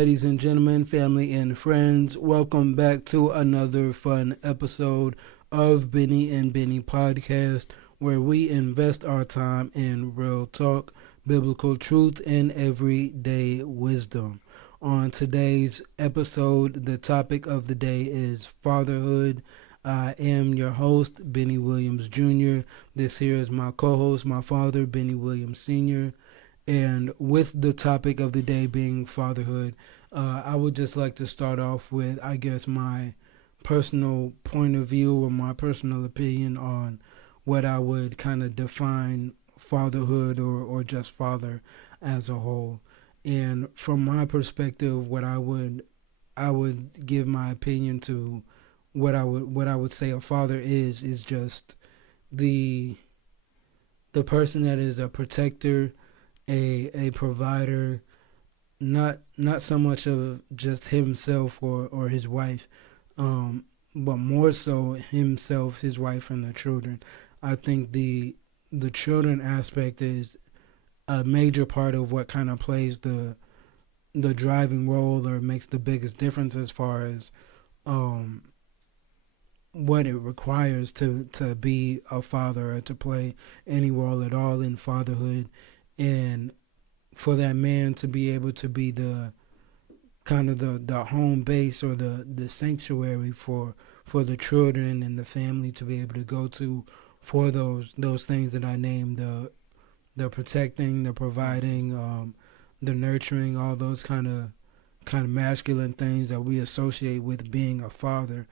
ladies and gentlemen, family and friends. Welcome back to another fun episode of Bennie and Bennie Podcast, where we invest our time in real talk, biblical truth, and everyday wisdom. On today's episode, the topic of the day is fatherhood. I am your host, Bennie Williams Jr. This here is my co-host, my father, Bennie Williams Sr. And with the topic of the day being fatherhood, I would just like to start off with, I guess, my personal point of view or my personal opinion on what I would kind of define fatherhood or just father as a whole. And from my perspective, what I would give my opinion to what I would say a father is just the the person that is a protector, a provider, not so much of just himself or his wife, but more so himself, his wife, and the children. I think the children aspect is a major part of what kind of plays the driving role or makes the biggest difference as far as um, what it requires to be a father or to play any role at all in fatherhood, and for that man to be able to be the kind of the home base or the sanctuary for the children and the family to be able to go to for those things that I named, the protecting, the providing, the nurturing, all those kind of masculine things that we associate with being a father,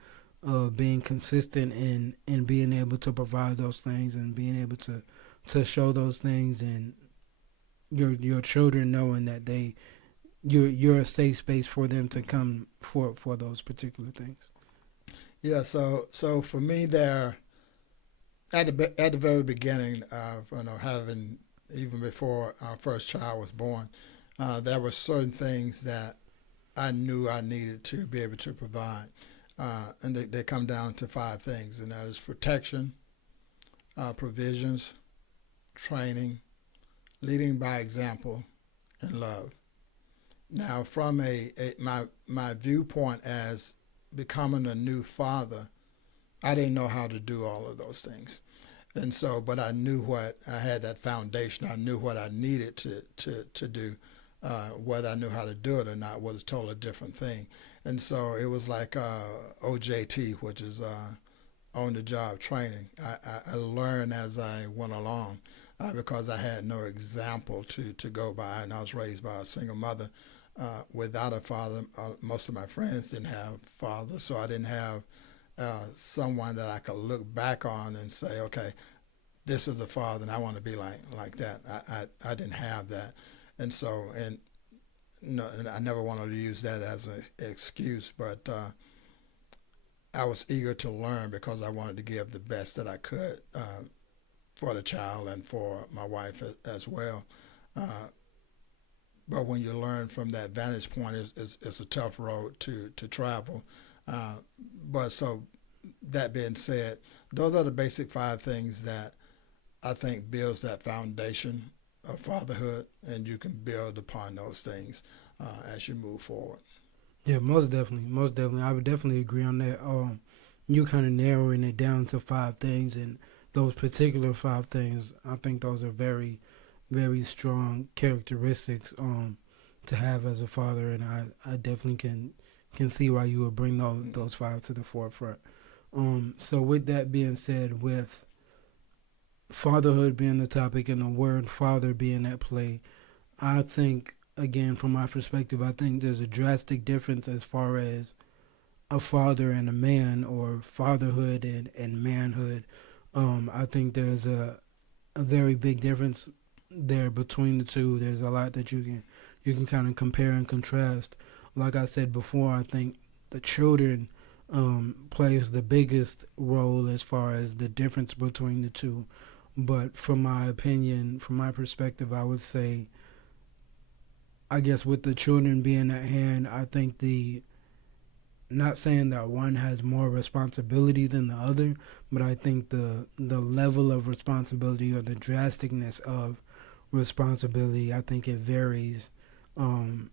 being consistent in being able to provide those things and being able to show those things, and your children knowing that you're a safe space for them to come for those particular things. Yeah, so for me, there at the very beginning, having even before our first child was born, there were certain things that I knew I needed to be able to provide, and they come down to five things, and that is protection, provisions, training, leading by example, and love. Now, from my viewpoint as becoming a new father, I didn't know how to do all of those things, and so, but I knew what I had, that foundation. I knew what I needed to do. Whether I knew how to do it or not was a totally different thing, and so it was like OJT, which is on the job training. I learned as I went along, because I had no example to go by, and I was raised by a single mother without a father. Most of my friends didn't have fathers, so I didn't have someone that I could look back on and say, okay, this is the father, and I want to be like that. I didn't have that, and so no, and I never wanted to use that as an excuse, but I was eager to learn because I wanted to give the best that I could for the child and for my wife as well. Uh, but when you learn from that vantage point, it's a tough road to travel. Uh, but so that being said, those are the basic five things that I think builds that foundation of fatherhood, and you can build upon those things as you move forward. Yeah, most definitely. I would definitely agree on that. You kind of narrowing it down to five things, and those particular five things, I think those are very, very strong characteristics to have as a father, and I definitely can see why you would bring those five to the forefront. So with that being said, with fatherhood being the topic and the word father being at play, I think, again, from my perspective, I think there's a drastic difference as far as a father and a man, or fatherhood and manhood. I think there's a very big difference there between the two. There's a lot that you can kind of compare and contrast. Like I said before, I think the children plays the biggest role as far as the difference between the two. But from my opinion, from my perspective, I would say, I guess with the children being at hand, I think not saying that one has more responsibility than the other, but I think the level of responsibility or the drasticness of responsibility, I think it varies um,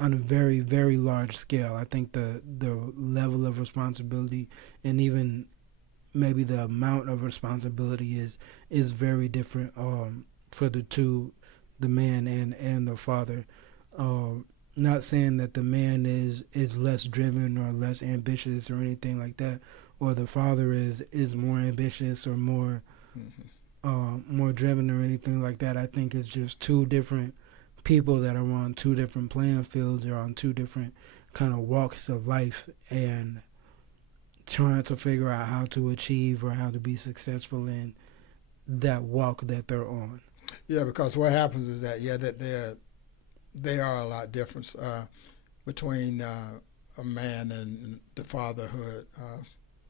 on a very, very large scale. I think the level of responsibility and even maybe the amount of responsibility is very different for the two, the man and the father. Not saying that the man is less driven or less ambitious or anything like that, or the father is more ambitious or more driven or anything like that. I think it's just two different people that are on two different playing fields or on two different kind of walks of life and trying to figure out how to achieve or how to be successful in that walk that they're on. Yeah, because what happens is that that they are a lot different between a man and the fatherhood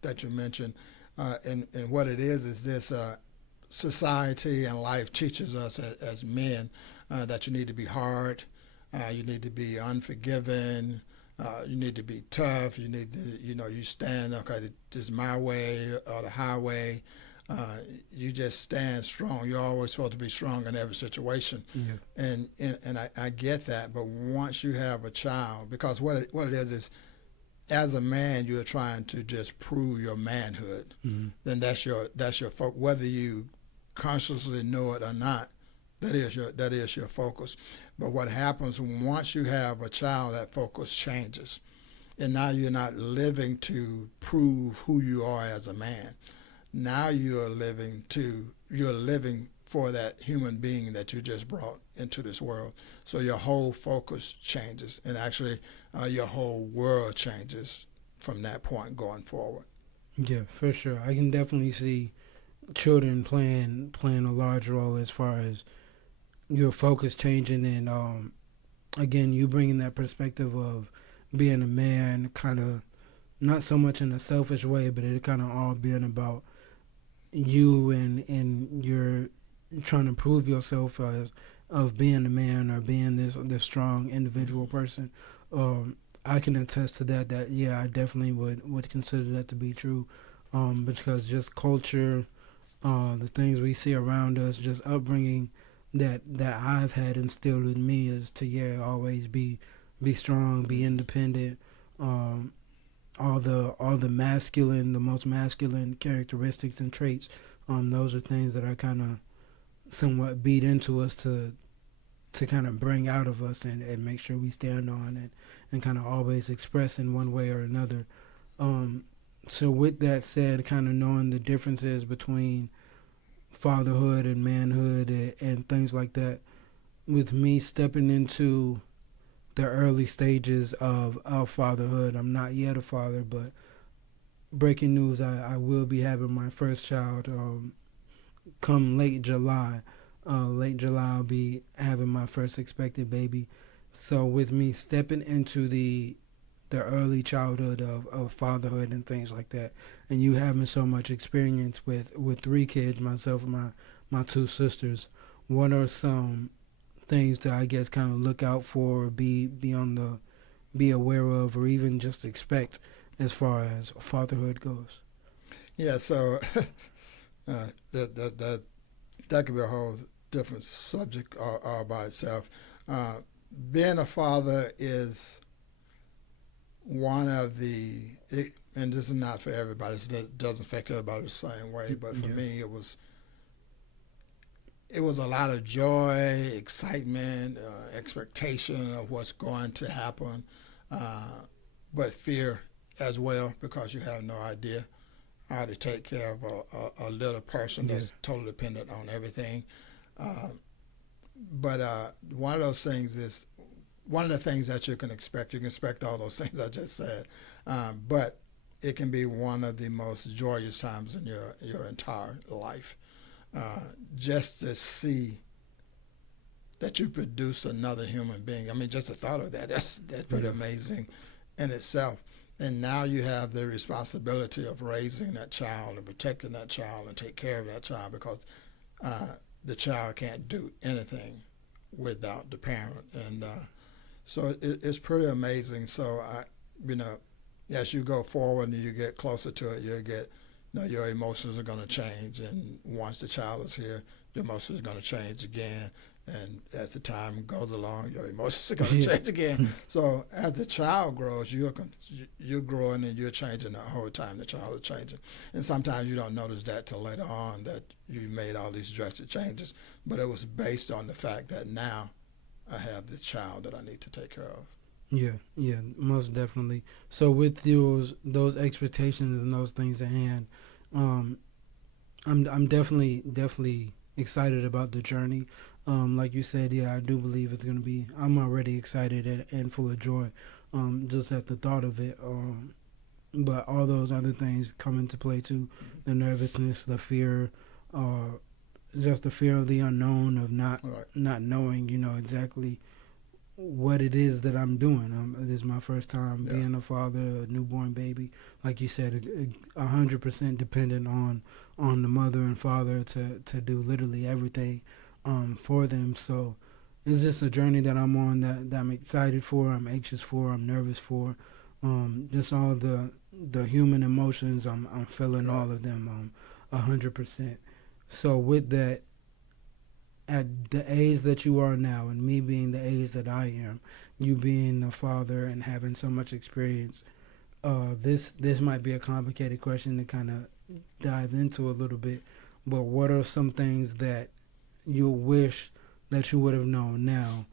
that you mentioned, and what it is this society and life teaches us as men that you need to be hard, you need to be unforgiving, you need to be tough. You need to, you stand, okay, this is my way or the highway. You just stand strong. You're always supposed to be strong in every situation. Yeah. And I get that. But once you have a child, because what it is as a man, you're trying to just prove your manhood. Mm-hmm. Then that's your whether you consciously know it or not. That is your focus. But what happens once you have a child, that focus changes. And now you're not living to prove who you are as a man. Now you're living for that human being that you just brought into this world. So your whole focus changes, and actually your whole world changes from that point going forward. Yeah, for sure. I can definitely see children playing a large role as far as your focus changing and again you bringing that perspective of being a man, kind of not so much in a selfish way, but it kind of all being about you and you're trying to prove yourself as of being a man or being this strong individual person. I can attest to that yeah, I definitely would consider that to be true, because just culture, the things we see around us, just upbringing that I've had instilled in me is to always be strong, be independent. All the masculine, the most masculine characteristics and traits. Those are things that are kind of somewhat beat into us to kind of bring out of us and make sure we stand on and kind of always express in one way or another. So with that said, kind of knowing the differences between fatherhood and manhood and things like that, with me stepping into the early stages of fatherhood, I'm not yet a father, but breaking news, I will be having my first child come late July. Late July, I'll be having my first expected baby. So with me stepping into the early childhood of fatherhood and things like that, and you having so much experience with three kids, myself and my two sisters, what are some things to, I guess, kind of look out for, or be aware of, or even just expect as far as fatherhood goes? Yeah, so that could be a whole different subject all by itself. Being a father is one of and this is not for everybody. It doesn't affect everybody the same way. But for me, it was a lot of joy, excitement, expectation of what's going to happen, but fear as well, because you have no idea how to take care of a little person that's totally dependent on everything. But one of those things is one of the things that you can expect. You can expect all those things I just said, but it can be one of the most joyous times in your entire life. Just to see that you produce another human being. I mean, just the thought of that's pretty amazing in itself. And now you have the responsibility of raising that child and protecting that child and take care of that child, because the child can't do anything without the parent. And so it's pretty amazing. So as you go forward and you get closer to it, you get, your emotions are going to change. And once the child is here, your emotions are going to change again. And as the time goes along, your emotions are going to Yeah. change again. So as the child grows, you're growing and you're changing the whole time. The child is changing, and sometimes you don't notice that till later on that you made all these drastic changes. But it was based on the fact that now I have the child that I need to take care of. Yeah, yeah, most definitely. So with those expectations and those things at hand, um, I'm definitely excited about the journey. Like you said, yeah, I do believe it's gonna be. I'm already excited and full of joy, just at the thought of it. But all those other things come into play too: the nervousness, the fear, uh, just the fear of the unknown, of Right. not knowing, exactly what it is that I'm doing. This is my first time Yeah. being a father, a newborn baby. Like you said, 100% dependent on the mother and father to do literally everything for them. So it's just a journey that I'm on that I'm excited for, I'm anxious for, I'm nervous for. Just all the human emotions, I'm feeling Right. all of them 100%. So with that, at the age that you are now, and me being the age that I am, you being a father and having so much experience, this might be a complicated question to kind of dive into a little bit. But what are some things that you wish that you would have known now,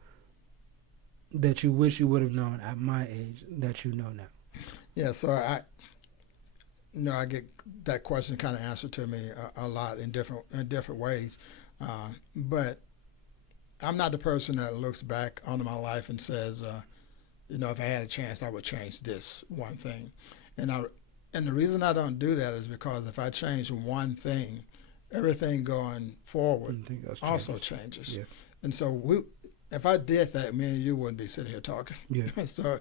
that you wish you would have known at my age that you know now? Yeah. So I get that question kind of answered to me a lot in different ways, but I'm not the person that looks back on my life and says, if I had a chance, I would change this one thing. And I and the reason I don't do that is because if I change one thing, everything going forward Anything else also changes? changes. Yeah, And so if I did that, me and you wouldn't be sitting here talking. yeah, So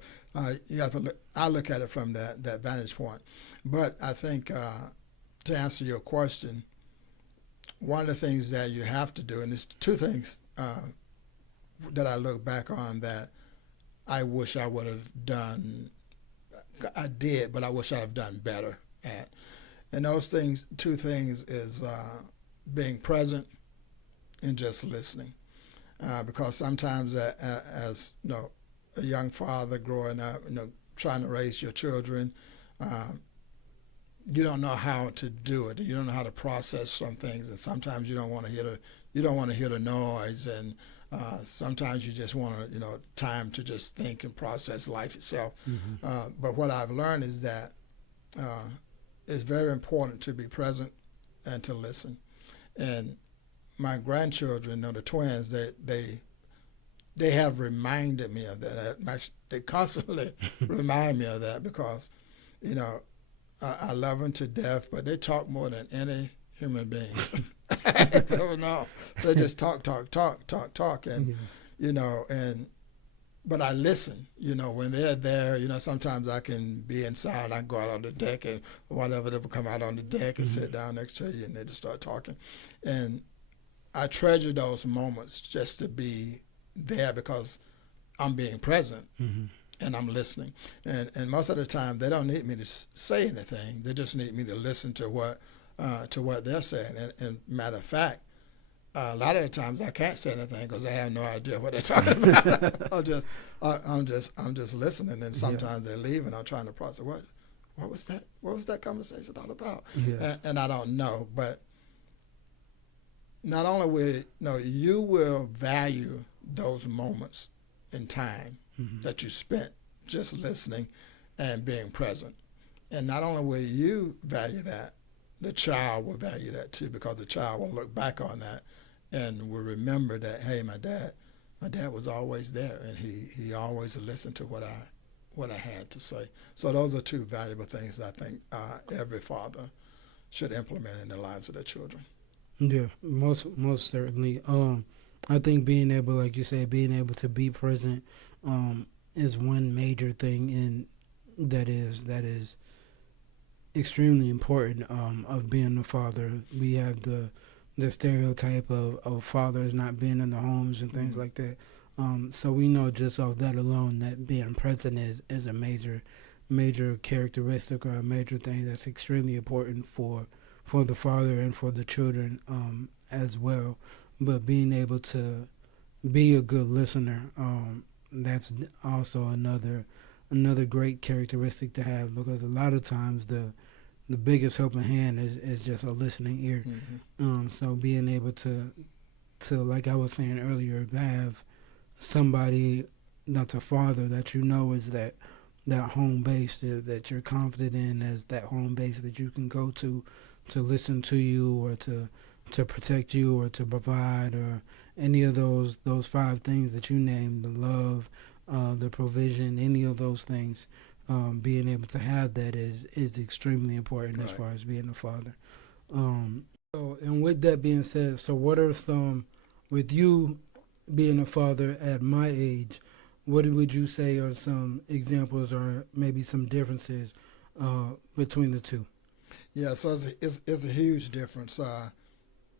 you have to look. I look at it from that vantage point. But I think to answer your question, one of the things that you have to do, and there's two things that I look back on that I wish I would have done. I did, but I wish I'd have done better at. And those things, two things, is being present and just listening. Because sometimes, as a young father growing up, trying to raise your children, um, you don't know how to do it. You don't know how to process some things, and sometimes you don't want to hear the noise, and sometimes you just want to time to just think and process life itself. mm-hmm. But what I've learned is that uh, it's very important to be present and to listen. And my grandchildren, the twins, they have reminded me of that. They constantly remind me of that because you know I love them to death, but they talk more than any human being. I don't know. They just talk, talk, talk, talk, talk, and Yeah. and but I listen. When they're there, sometimes I can be inside. I go out on the deck and whatever, they will come out on the deck and Mm-hmm. sit down next to you, and they just start talking. And I treasure those moments just to be there because I'm being present Mm-hmm. and I'm listening. And most of the time, they don't need me to say anything. They just need me to listen to what they're saying. And matter of fact, a lot of the times I can't say anything because I have no idea what they're talking about. I'm just listening, and Yeah. sometimes they leave, and I'm trying to process what was that? What was that conversation all about? Yeah. And I don't know, but not only will you will value those moments in time Mm-hmm. that you spent just listening and being present. And not only will you value that, the child will value that too, because the child will look back on that and will remember that, hey, my dad was always there, and he always listened to what I had to say. So those are two valuable things that I think every father should implement in the lives of their children. Yeah, most certainly. I think being able, like you say, being able to be present, is one major thing in that is extremely important. Of being a father, we have the stereotype of fathers not being in the homes and things Mm-hmm. like that. So we know just off that alone that being present is a major characteristic or a major thing that's extremely important for the father and for the children as well. But being able be a good listener. That's also another great characteristic to have, because a lot of times the biggest helping hand is just a listening ear. Mm-hmm. So being able to, like I was saying earlier, have somebody that's a father that you know is that home base that you're confident in, as that home base that you can go to listen to you, or to protect you, or to provide, or any of those five things that you named: the love, the provision, any of those things. Being able to have that is extremely important as Right. far as being a father. Um, so, and with that being said, so what are some, with you being a father at my age, what would you say are some examples, or maybe some differences between the two? Yeah, so it's a huge difference,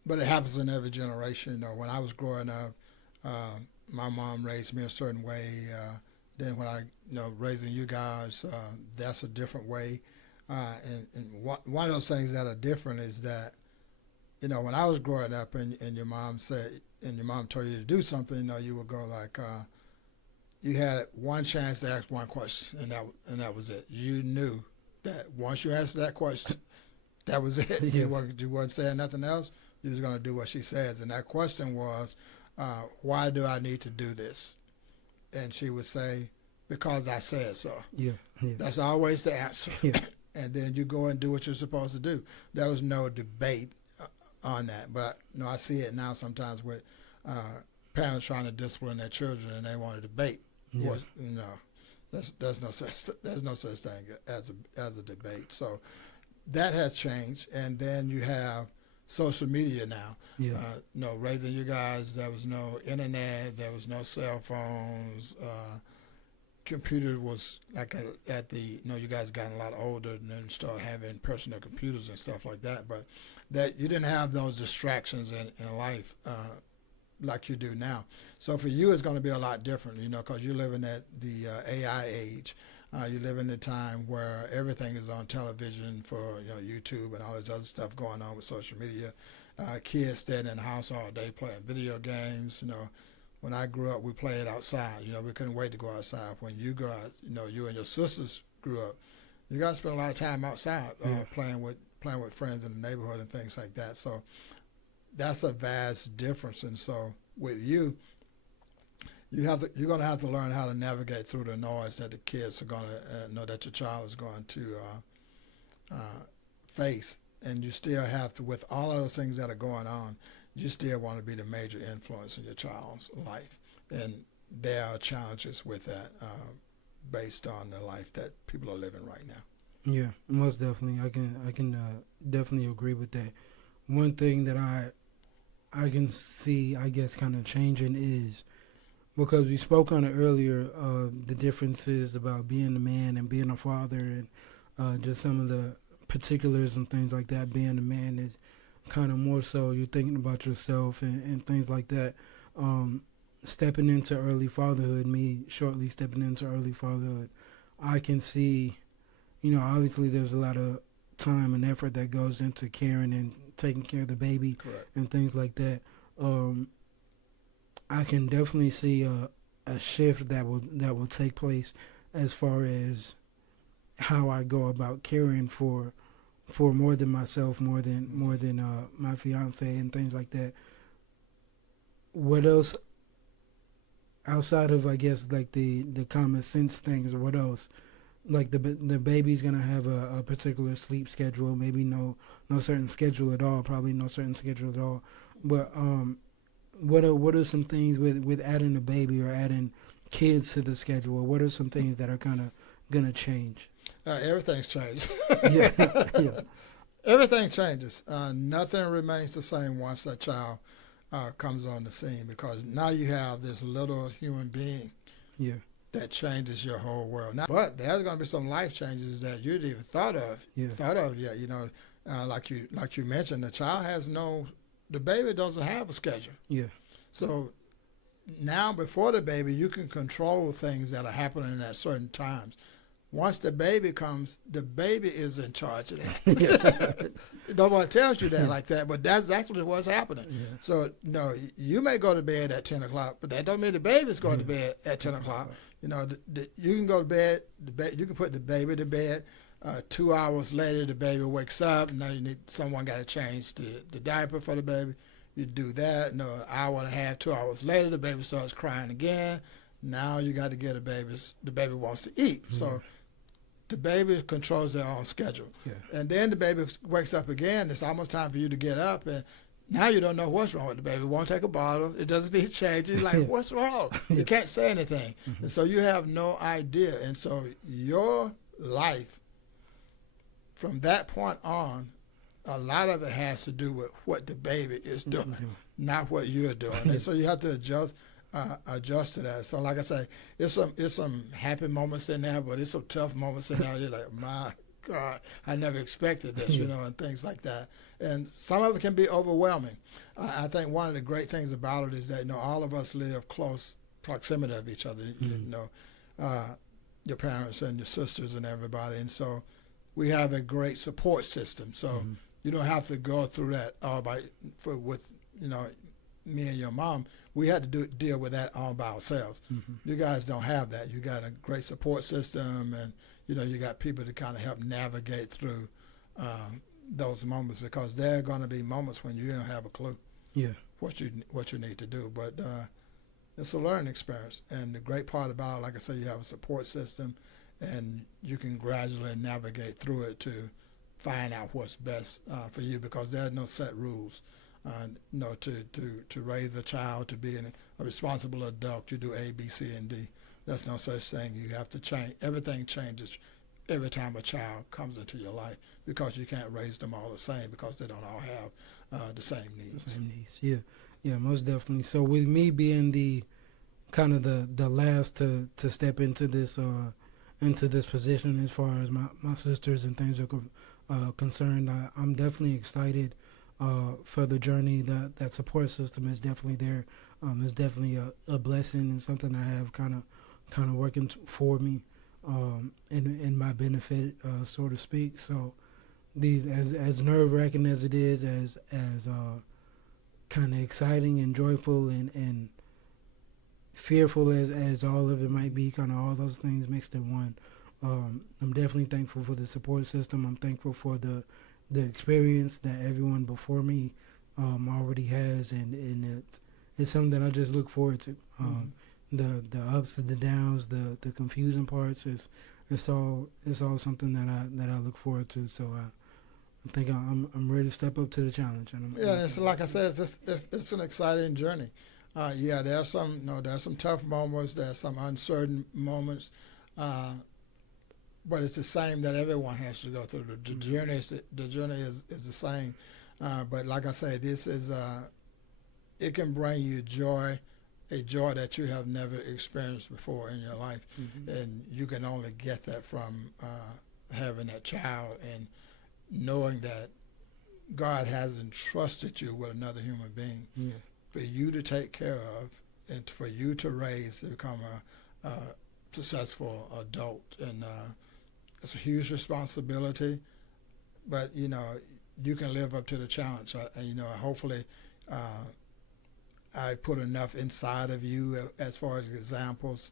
but it happens in every generation. You know, when I was growing up, uh, my mom raised me a certain way. Then when I, raising you guys, that's a different way. And one of those things that are different is that, when I was growing up and your mom said, and your mom told you to do something, you would go like, you had one chance to ask one question, and that was it. You knew that once you answered that question, that was it. Yeah. You weren't saying nothing else. You was going to do what she says. And that question was, why do I need to do this? And she would say, because I said so. Yeah. Yeah. That's always the answer. Yeah. And then you go and do what you're supposed to do. There was no debate on that. But no, I see it now sometimes with parents trying to discipline their children, and they want to debate. Yeah. No, there's no such thing as a debate. So that has changed, and then you have social media now. Yeah. Raising you guys, there was no internet, there was no cell phones. Computer was like at the, you guys gotten a lot older and then started having personal computers and stuff like that. But that you didn't have those distractions in life like you do now. So for you, it's going to be a lot different, because you're living at the AI age. You live in a time where everything is on television for YouTube and all this other stuff going on with social media. Kids staying in the house all day playing video games. When I grew up, we played outside. We couldn't wait to go outside. When you grew out, you and your sisters grew up. You guys spent a lot of time outside playing with friends in the neighborhood and things like that. So that's a vast difference. And so with you, you're going to have to learn how to navigate through the noise that the kids are going to know that your child is going to face, and you still have to, with all of those things that are going on, you still want to be the major influence in your child's life, and there are challenges with that based on the life that people are living right now. Yeah, most definitely. I can definitely agree with that. One thing that I can see, I guess, kind of changing is, because we spoke on it earlier, the differences about being a man and being a father, and just some of the particulars and things like that. Being a man is kind of more so you're thinking about yourself and things like that. Stepping into early fatherhood, me shortly stepping into early fatherhood, I can see, obviously there's a lot of time and effort that goes into caring and taking care of the baby. Correct. And things like that. I can definitely see a shift that will take place as far as how I go about caring for more than myself, more than my fiance and things like that. What else outside of, I guess, like the common sense things? What else? Like the baby's gonna have a particular sleep schedule, maybe no certain schedule at all, probably no certain schedule at all. But what are some things with adding a baby or adding kids to the schedule? What are some things that are kind of gonna change? Everything's changed. Yeah. Yeah. Everything changes. Nothing remains the same once that child comes on the scene, because now you have this little human being Yeah. that changes your whole world. Now, but there's going to be some life changes that you didn't even thought of yet. Like you mentioned, the baby doesn't have a schedule. Yeah. So now before the baby, you can control things that are happening at certain times. Once the baby comes, the baby is in charge of that. Nobody tells you that like that, but that's actually what's happening. Yeah. So, no, you may go to bed at 10 o'clock, but that don't mean the baby's going to bed at 10 o'clock. You know, you can go to bed, you can put the baby to bed. 2 hours later, the baby wakes up. Now someone got to change the diaper for the baby. You do that. No, an hour and a half, 2 hours later, the baby starts crying again. Now you got to get the baby wants to eat. So the baby controls their own schedule. Yeah. And then the baby wakes up again. It's almost time for you to get up. And now you don't know what's wrong with the baby. It won't take a bottle. It doesn't need change. You're like, what's wrong? You can't say anything. And so you have no idea. And so your life, from that point on, a lot of it has to do with what the baby is doing, not what you're doing. And so you have to adjust to that. So like I say, it's some happy moments in there, but it's some tough moments in there. You're like, my God, I never expected this, and things like that. And some of it can be overwhelming. I think one of the great things about it is that all of us live close proximity of each other. Your parents and your sisters and everybody, and so we have a great support system. So you don't have to go through that all with me and your mom. We had to deal with that all by ourselves. You guys don't have that. You got a great support system, and you got people to kind of help navigate through those moments, because there are going to be moments when you don't have a clue what you need to do. But it's a learning experience, and the great part about it, like I said, you have a support system, and you can gradually navigate through it to find out what's best for you, because there are no set rules. To raise a child, to be a responsible adult, you do A, B, C, and D. There's no such thing. You have to change. Everything changes every time a child comes into your life, because you can't raise them all the same, because they don't all have the same needs. Yeah, most definitely. So with me being the kind of the last to step into this position, as far as my sisters and things are concerned, I'm definitely excited for the journey. That support system is definitely there. It's definitely a blessing, and something I have kind of working for me in my benefit, so to speak. So these, as nerve-wracking as it is, as kind of exciting and joyful and fearful as all of it might be, kind of all those things mixed in one. I'm definitely thankful for the support system. I'm thankful for the experience that everyone before me already has, and it's something that I just look forward to. The ups and the downs, the confusing parts, it's all something that I look forward to. So I think I'm ready to step up to the challenge. And it's like I said, it's an exciting journey. There's some tough moments, there's some uncertain moments, but it's the same that everyone has to go through. The journey is the same, but like I say, this is it can bring you joy, a joy that you have never experienced before in your life, and you can only get that from having that child and knowing that God has entrusted you with another human being for you to take care of and for you to raise to become a successful adult. And it's a huge responsibility, but you can live up to the challenge. Hopefully I put enough inside of you as far as examples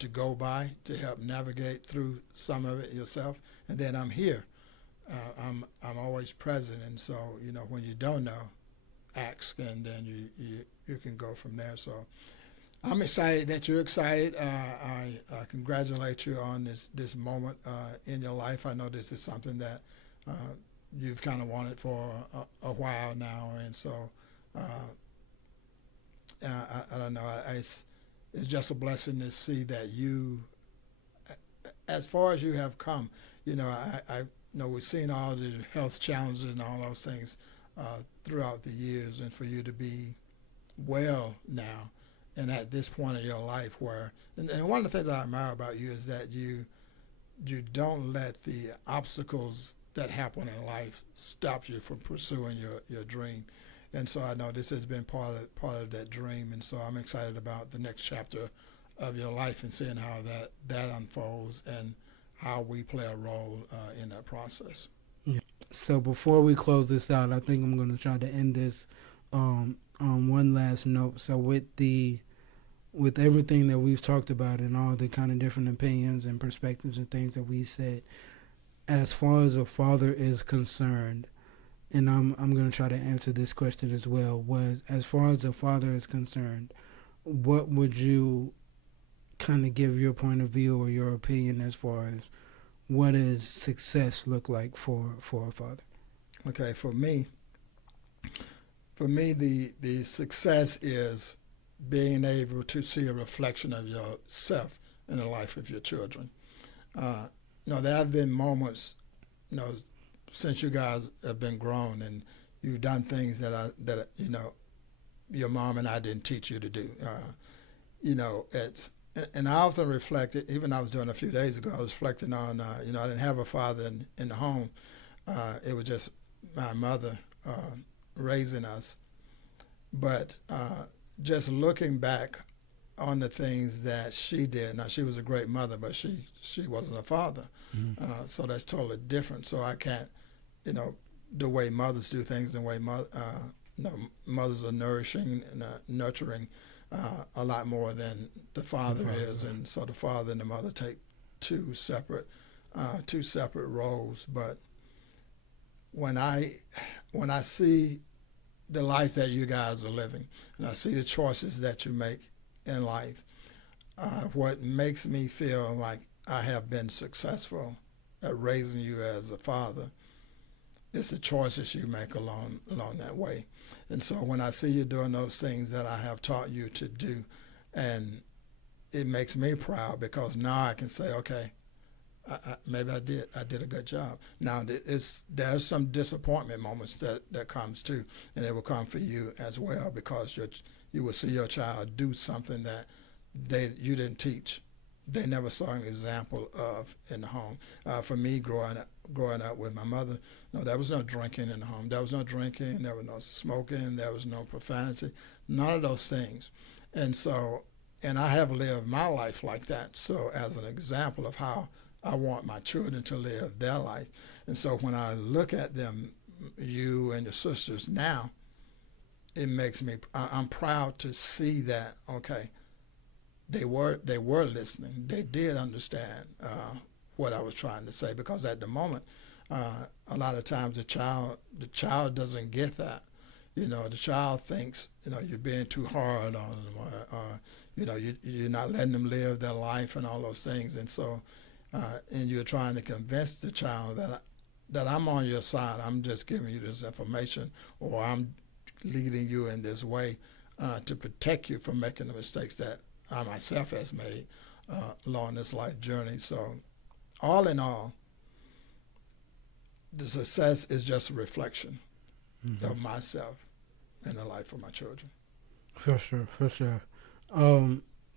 to go by to help navigate through some of it yourself. And then I'm here. I'm always present, and so when you don't know, ask, and then you can go from there. So I'm excited that you're excited. I congratulate you on this moment in your life. I know this is something that you've kind of wanted for a while now, and so I don't know. It's just a blessing to see that you, as far as you have come. We've seen all the health challenges and all those things throughout the years, and for you to be well now, and at this point in your life and one of the things I admire about you is that you don't let the obstacles that happen in life stop you from pursuing your dream. And so I know this has been part of that dream, and so I'm excited about the next chapter of your life and seeing how that unfolds. And how we play a role in that process. Yeah. So before we close this out, I think I'm going to try to end this on one last note. So with everything that we've talked about and all the kind of different opinions and perspectives and things that we said, as far as a father is concerned, and I'm going to try to answer this question as well, was as far as a father is concerned, what would you kind of give your point of view or your opinion as far as what does success look like for a father? Okay, for me, the success is being able to see a reflection of yourself in the life of your children. Uh, there have been moments, you know, since you guys have been grown and you've done things that your mom and I didn't teach you to do. It's and I often reflect it. Even I was doing a few days ago. I was reflecting on, I didn't have a father in the home. It was just my mother raising us. But just looking back on the things that she did. Now she was a great mother, but she wasn't a father. Mm-hmm. So that's totally different. So I can't, you know, the way mothers do things, the way mothers are nourishing and nurturing a lot more than the father is, and so the father and the mother take two separate roles. But when I see the life that you guys are living, and I see the choices that you make in life, what makes me feel like I have been successful at raising you as a father is the choices you make along that way. And so when I see you doing those things that I have taught you to do, and it makes me proud because now I can say, okay, maybe I did a good job. Now there's some disappointment moments that comes too, and it will come for you as well because you will see your child do something that you didn't teach. They never saw an example of in the home. For me, growing up with my mother, no, there was no drinking in the home. There was no drinking. There was no smoking. There was no profanity. None of those things. And so, and I have lived my life like that. So, as an example of how I want my children to live their life. And so, when I look at them, you and your sisters now, it makes me. I'm proud to see that. Okay, they were listening. They did understand what I was trying to say because at the moment, a lot of times the child doesn't get that. The child thinks you're being too hard on them, or you're not letting them live their life and all those things, and so and you're trying to convince the child that I'm on your side. I'm just giving you this information, or I'm leading you in this way to protect you from making the mistakes that I myself has made along this life journey. So, all in all, the success is just a reflection of myself and the life of my children. For sure, for sure.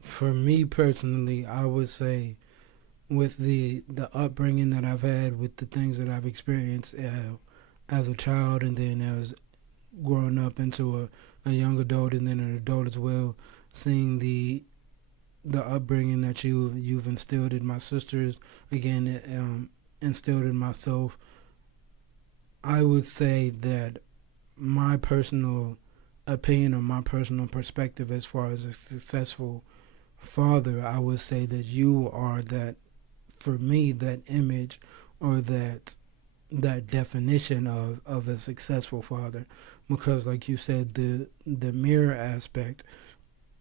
For me personally, I would say with the upbringing that I've had, with the things that I've experienced as a child, and then as growing up into a young adult, and then an adult as well, seeing the upbringing that you've instilled in my sisters, again, instilled in myself, I would say that my personal opinion or my personal perspective as far as a successful father, I would say that you are that, for me, that image or that definition of a successful father. Because like you said, the mirror aspect,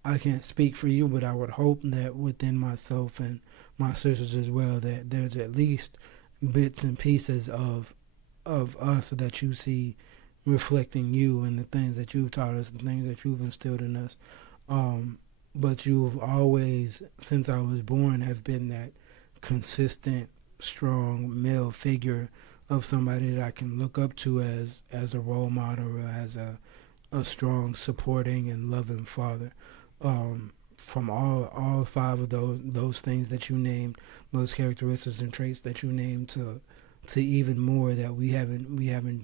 I can't speak for you, but I would hope that within myself and my sisters as well, that there's at least bits and pieces of us that you see reflecting you and the things that you've taught us, the things that you've instilled in us. But you've always, since I was born, have been that consistent, strong male figure of somebody that I can look up to as a role model or as a strong, supporting, and loving father. From all five of those things that you named, those characteristics and traits that you named, to even more that we haven't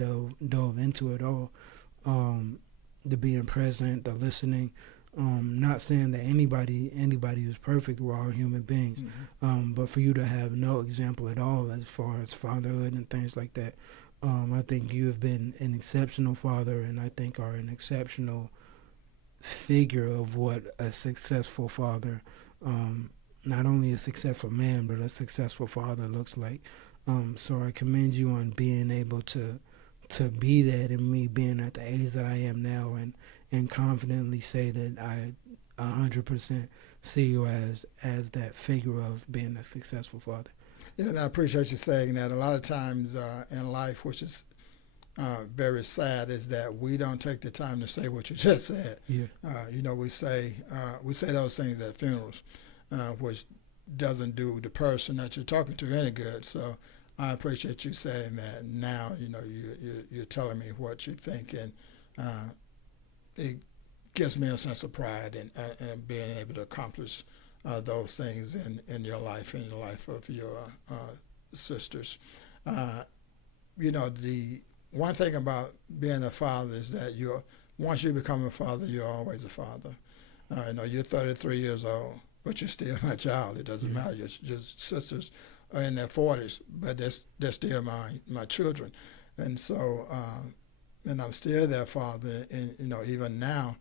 dove into at all. The being present, the listening, Not saying that anybody is perfect. We're all human beings. But for you to have no example at all as far as fatherhood and things like that, I think you have been an exceptional father, and I think are an exceptional figure of what a successful father, not only a successful man, but a successful father looks like. So I commend you on being able to be that, and me being at the age that I am now, and confidently say that I 100% see you as that figure of being a successful father. Yeah, and I appreciate you saying that. A lot of times in life, which is very sad, is that we don't take the time to say what you just said. Yeah. We say those things at funerals, which doesn't do the person that you're talking to any good. So I appreciate you saying that. Now, you're telling me what you think, and it gives me a sense of pride in being able to accomplish those things in your life, in the life of your sisters. The one thing about being a father is that once you become a father, you're always a father. You're 33 years old, but you're still my child. It doesn't matter. Your sisters are in their 40s, but they're still my children. And so, and I'm still their father. And, even now,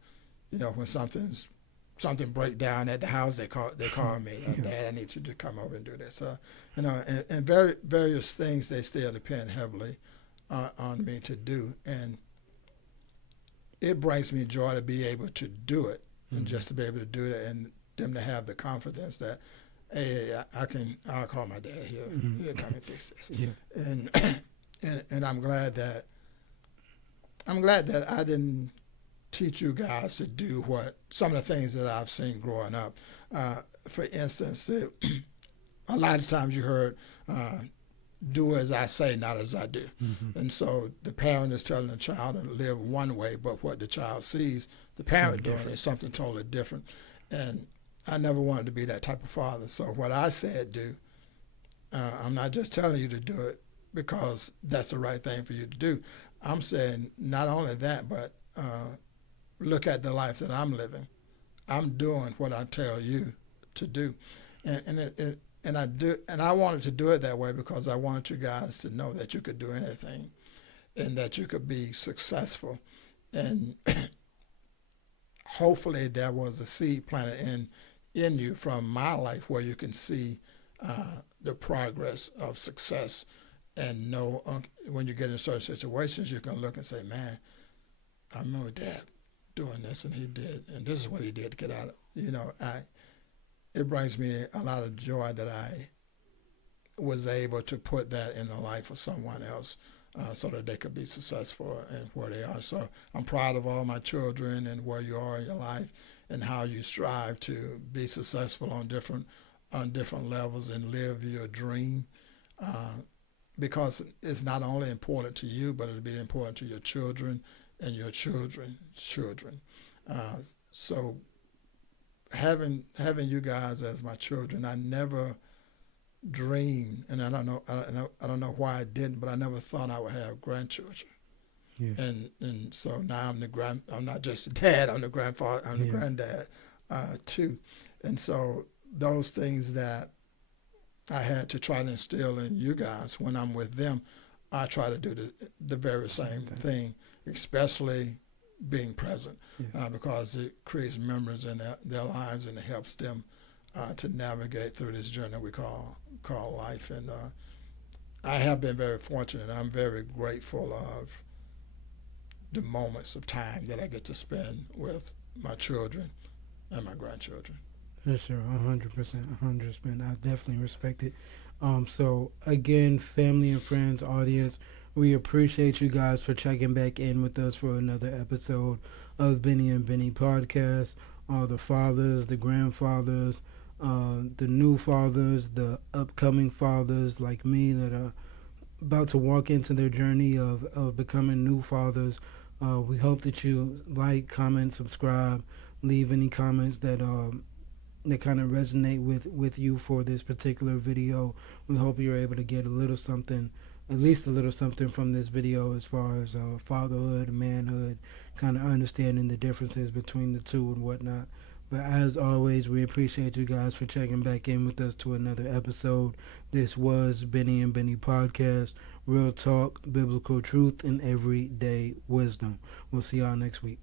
when something break down at the house, they call me, Dad, I need you to come over and do this. And various things they still depend heavily on me to do, and it brings me joy to be able to do it, and just to be able to do it, and them to have the confidence that, hey, I'll call my dad. He'll come and fix this. Yeah. And I'm glad that I didn't teach you guys to do some of the things that I've seen growing up. For instance, a lot of times you heard, do as I say, not as I do. And so the parent is telling the child to live one way, but what the child sees the parent doing is something totally different. And I never wanted to be that type of father. So what I said do, I'm not just telling you to do it because that's the right thing for you to do. I'm saying not only that, but look at the life that I'm living. I'm doing what I tell you to do. And I wanted to do it that way because I wanted you guys to know that you could do anything, and that you could be successful. And hopefully there was a seed planted in you from my life where you can see the progress of success, and know when you get in certain situations, you can look and say, man, I remember Dad doing this, and he did, and this is what he did to get out of, it brings me a lot of joy that I was able to put that in the life of someone else, so that they could be successful in where they are. So I'm proud of all my children and where you are in your life, and how you strive to be successful on different levels and live your dream, because it's not only important to you, but it'll be important to your children and your children's children. So having you guys as my children, I never dreamed, and I don't know why I didn't, but I never thought I would have grandchildren. Yeah. And so now I'm not just the dad, I'm the grandfather, I'm the granddad too. And so those things that I had to try to instill in you guys when I'm with them, I try to do the very same thing, especially being present, because it creates memories in their lives, and it helps them to navigate through this journey we call life. And I have been very fortunate. I'm very grateful of the moments of time that I get to spend with my children and my grandchildren. For sure, 100%, 100%. I definitely respect it. So again, family and friends, audience, we appreciate you guys for checking back in with us for another episode of Bennie and Bennie Podcast. All the fathers, the grandfathers, the new fathers, the upcoming fathers like me that are about to walk into their journey of becoming new fathers. We hope that you like, comment, subscribe, leave any comments that kind of resonate with you for this particular video. We hope you're able to get a little something at least a little something from this video as far as fatherhood, manhood, kind of understanding the differences between the two and whatnot. But as always, we appreciate you guys for checking back in with us to another episode. This was Bennie and Bennie Podcast, real talk, biblical truth, and everyday wisdom. We'll see y'all next week.